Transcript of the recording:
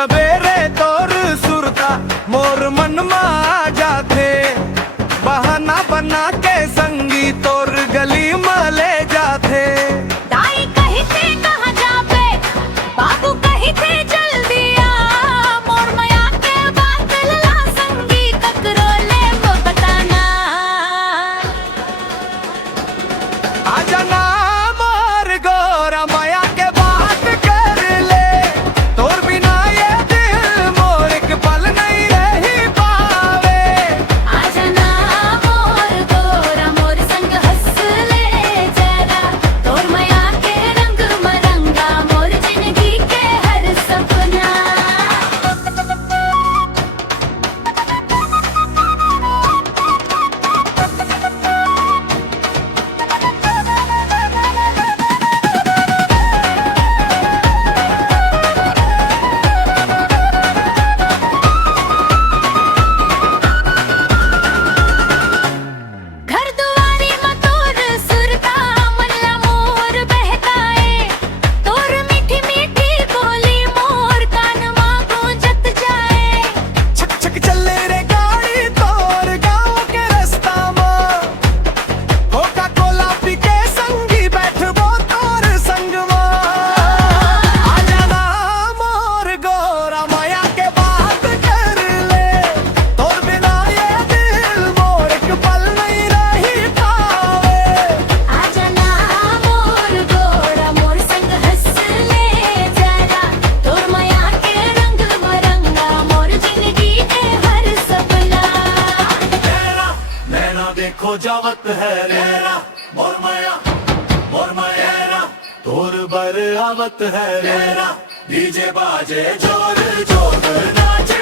सवेरे तोर सुरता मोर मन मा जाथे, बहाना बना के संगी तोर गली में ले जाथे। दाई कही थे कहाँ जाबे, बाबू कही थे जल्दी आ, मोर माया के बात ला संगी ककरो ले वो बताना। आजा ना मोर गोरा माया के बात कर ले, तोर बिना ये दिल मोर एक पल नहीं रही पावे। आजा ना मोर गोरा मोर संग हंस ले जरा, तोर माया के रंग मरंगा मोर जिंदगी के हर सपना। घर दुआरी में तोर सुरता मल्ला मोर बहकाए, तोर मीठी मीठी बोली मोर कान मां गूंजत जाए। छक छक चले रे गाड़ी तोर गाँव के रास्ता में, कोका कोला पी के संगी बैठबो तोर संग में। आजा ना मोर गोरा माया के बात कर ले, तोर बिना ये दिल मोर एक पल नहीं रही पावे। आजा ना मोर गोरा मोर संग हंस ले जरा, तोर माया के रंग मरंगा मोर जिंदगी के हर सपना। नैना देखो जावत है रे, मोर माया तोर बर आवत है रे, डीजे बाजे जोर जोर नाचे